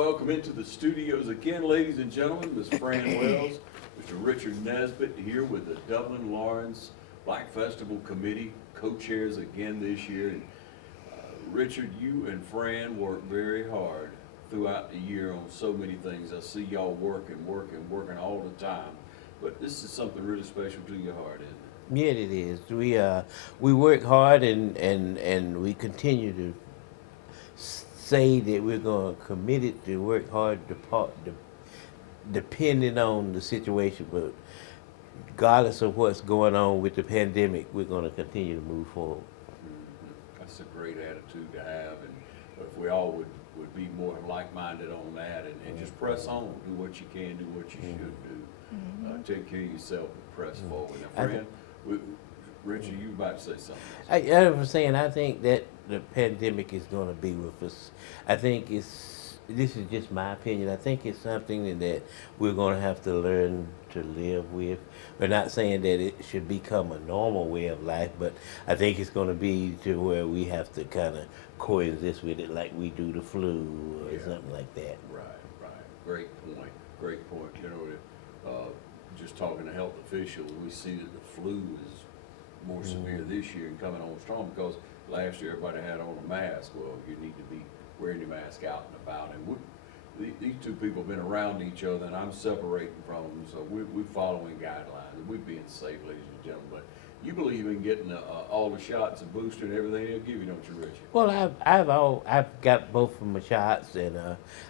welcome into the studios again, ladies and gentlemen. Ms. Fran Wells, Mr. Richard Nesbitt here with the Dublin-Laurens Black Festival Committee co-chairs again this year. And, Richard, you and Fran work very hard throughout the year on so many things. I see y'all working all the time. But this is something really special to your heart, isn't it? Yeah, it is. We work hard and we continue to say that we're going to commit it to work hard depending on the situation, but regardless of what's going on with the pandemic, we're going to continue to move forward. That's a great attitude to have, and if we all would be more like-minded on that and just press on, do what you can, do what you should do. Take care of yourself and press forward. Now, Fran, Richard, you were about to say something. I was saying, I think that the pandemic is going to be with us. I think this is just my opinion, I think it's something that we're going to have to learn to live with. We're not saying that it should become a normal way of life, but I think it's going to be to where we have to kind of coexist with it like we do the flu or something like that. Right. Great point. You know, just talking to health officials, we see that the flu is more severe this year and coming on strong because last year everybody had on a mask. Well, you need to be wearing your mask out and about. And these two people have been around each other, and I'm separating from them, so we're following guidelines. We're being safe, ladies and gentlemen. But you believe in getting all the shots and booster and everything they'll give you, don't you, Richard? Well, I've got both of my shots, and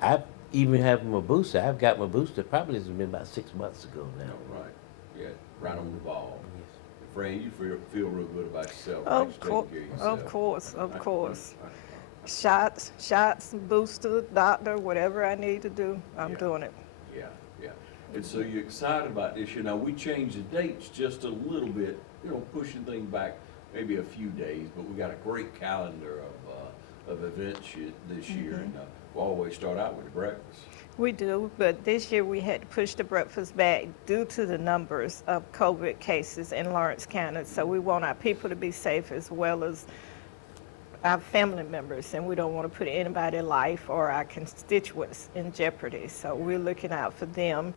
I even have my booster. I've got my booster probably it's been about 6 months ago now. Oh, right. Yeah, right on the ball. Fran, you feel real good about yourself. Of course. Shots, booster, doctor, whatever I need to do, I'm doing it. Yeah. And so you're excited about this year. Now, we changed the dates just a little bit, pushing things back maybe a few days, but we got a great calendar of events this year. And we'll always start out with the breakfast. We do, but this year we had to push the breakfast back due to the numbers of COVID cases in Lawrence County. So we want our people to be safe as well as our family members, and we don't want to put anybody's life or our constituents in jeopardy. So we're looking out for them.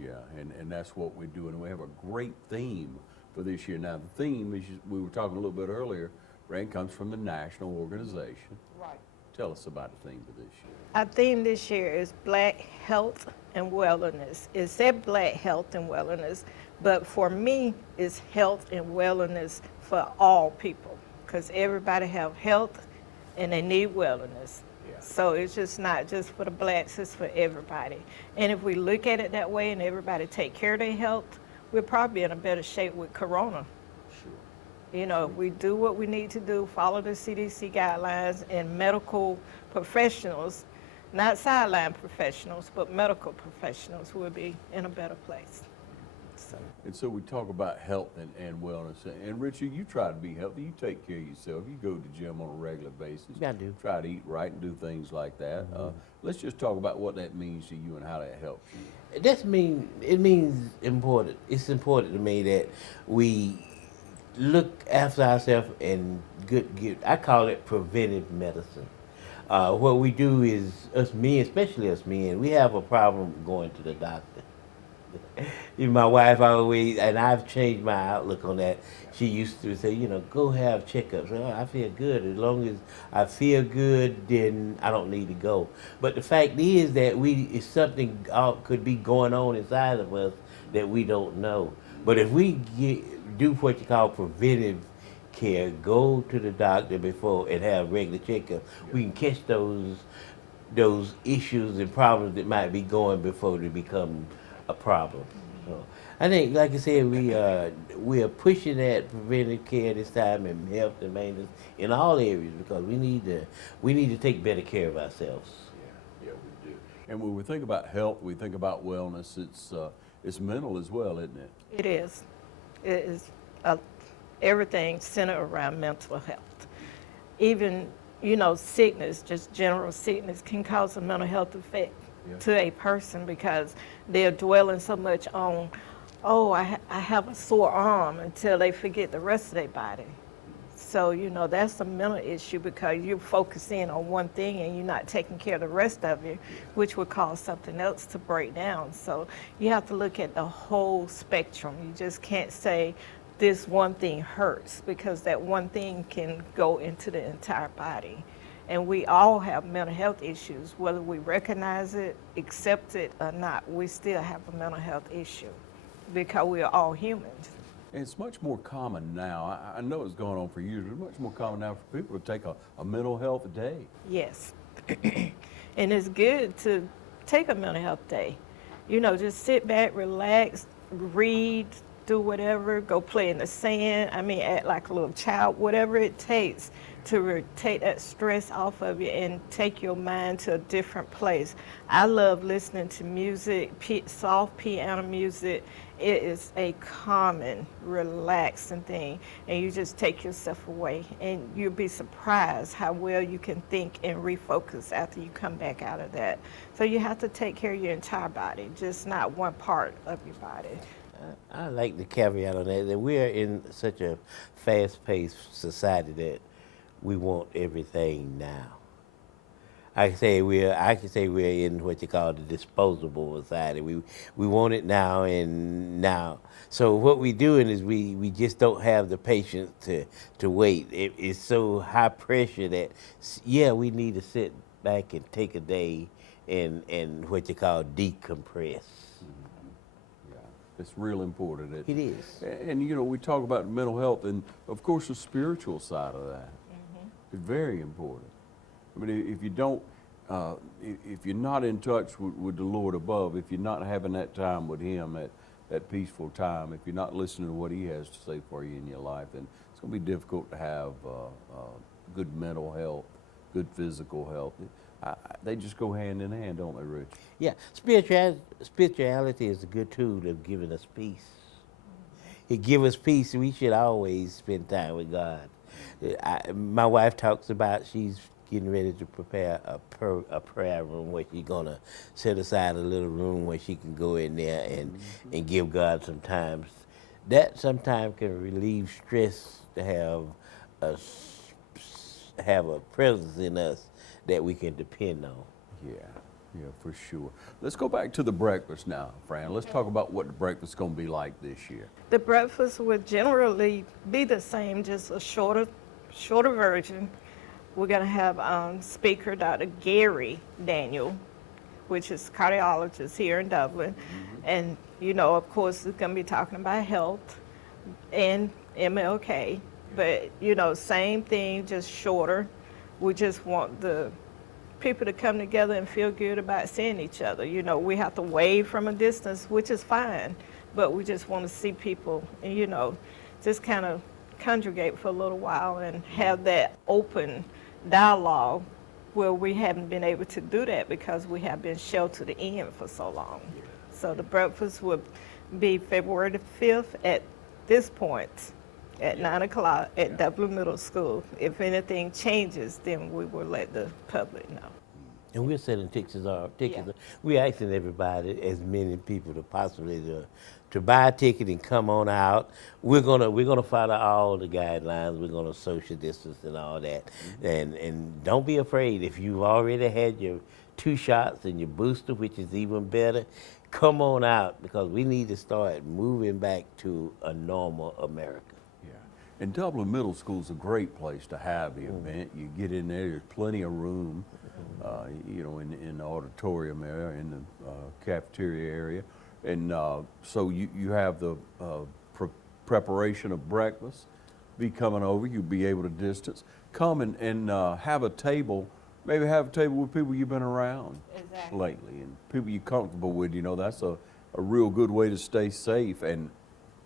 Yeah, and that's what we're doing. We have a great theme for this year. Now, the theme, as we were talking a little bit earlier, Fran, comes from the national organization. Right. Tell us about the theme for this year. Our theme this year is Black Health and Wellness. It said Black Health and Wellness, but for me, it's health and wellness for all people, because everybody have health and they need wellness. Yeah. So it's just not just for the blacks, it's for everybody. And if we look at it that way and everybody take care of their health, we're probably in a better shape with Corona. If we do what we need to do, follow the CDC guidelines, and medical professionals, not sideline professionals, but medical professionals will be in a better place. And so we talk about health and wellness. And Richard, you try to be healthy. You take care of yourself. You go to the gym on a regular basis. Yeah, I do. Try to eat right and do things like that. Let's just talk about what that means to you and how that helps you. It means important. It's important to me that we look after ourselves and I call it preventive medicine. What we do is especially us men, we have a problem going to the doctor. My wife always, and I've changed my outlook on that. She used to say, go have checkups. Oh, I feel good. As long as I feel good, then I don't need to go. But the fact is that it's something could be going on inside of us that we don't know. But if we do what you call preventive care, go to the doctor before and have regular checkup, we can catch those issues and problems that might be going before they become a problem. So I think, like I said, we are pushing that preventive care this time and health and maintenance in all areas because we need to take better care of ourselves. Yeah, we do. And when we think about health, we think about wellness. It's mental as well, isn't it? It is. It is everything centered around mental health. Even sickness, just general sickness, can cause a mental health effect to a person because they're dwelling so much on, I have a sore arm until they forget the rest of their body. So, that's a mental issue because you're focusing on one thing and you're not taking care of the rest of you, which would cause something else to break down. So you have to look at the whole spectrum. You just can't say this one thing hurts, because that one thing can go into the entire body. And we all have mental health issues, whether we recognize it, accept it or not, we still have a mental health issue because we are all humans. It's much more common now. I know it's going on for years, but it's much more common now for people to take a mental health day. Yes. And it's good to take a mental health day. Just sit back, relax, read, do whatever, go play in the sand. Act like a little child, whatever it takes to take that stress off of you and take your mind to a different place. I love listening to music, soft piano music. It is a calming, relaxing thing, and you just take yourself away, and you'll be surprised how well you can think and refocus after you come back out of that. So you have to take care of your entire body, just not one part of your body. I like the caveat on that we are in such a fast-paced society that we want everything now. I can say we're in what you call the disposable society. We want it now and now. So what we're doing is we just don't have the patience to wait. It's so high pressure that we need to sit back and take a day and what you call decompress. It's real important. It is. And we talk about mental health and of course the spiritual side of that. It's very important. If you don't, if you're not in touch with the Lord above, if you're not having that time with Him, that peaceful time, if you're not listening to what He has to say for you in your life, then it's going to be difficult to have good mental health, good physical health. They just go hand in hand, don't they, Rich? Yeah, spirituality is a good tool of giving us peace. It gives us peace. We should always spend time with God. My wife talks about she's getting ready to prepare a prayer room where she's going to set aside a little room where she can go in there and give God some time. That sometimes can relieve stress to have a presence in us that we can depend on. Yeah, for sure. Let's go back to the breakfast now, Fran. Let's talk about what the breakfast is going to be like this year. The breakfast would generally be the same, just a shorter version. We're going to have speaker Dr. Gary Daniel, which is cardiologist here in Dublin. And, of course, it's going to be talking about health and MLK. But, same thing, just shorter. We just want the people to come together and feel good about seeing each other. We have to wave from a distance, which is fine, but we just want to see people and, just kind of congregate for a little while and have that open dialogue where we haven't been able to do that because we have been sheltered in for so long. So the breakfast would be February the 5th at this point at 9 o'clock at Dublin Middle School. If anything changes, then we will let the public know. And we're selling tickets. Yeah. We're asking everybody, as many people to possibly to buy a ticket and come on out. We're gonna follow all the guidelines. We're gonna social distance and all that. And don't be afraid. If you've already had your 2 shots and your booster, which is even better, come on out because we need to start moving back to a normal America. And Dublin Middle School is a great place to have the event. You get in there's plenty of room, in the auditorium area, in the cafeteria area. And so you have the preparation of breakfast, be coming over, you'll be able to distance. Come and have a table, maybe have a table with people you've been around lately and people you're comfortable with. That's a real good way to stay safe and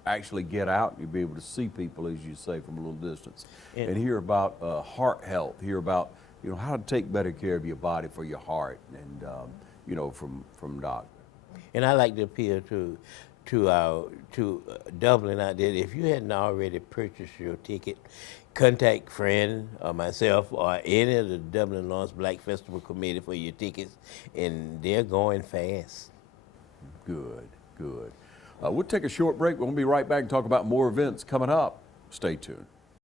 actually get out and you'll be able to see people, as you say, from a little distance and hear about heart health, hear about how to take better care of your body for your heart and from doctors. And I like to appeal to Dublin out there. If you hadn't already purchased your ticket, contact Fran or myself or any of the Dublin-Laurens Black Festival Committee for your tickets, and they're going fast. Good. We'll take a short break. We'll be right back and talk about more events coming up. Stay tuned.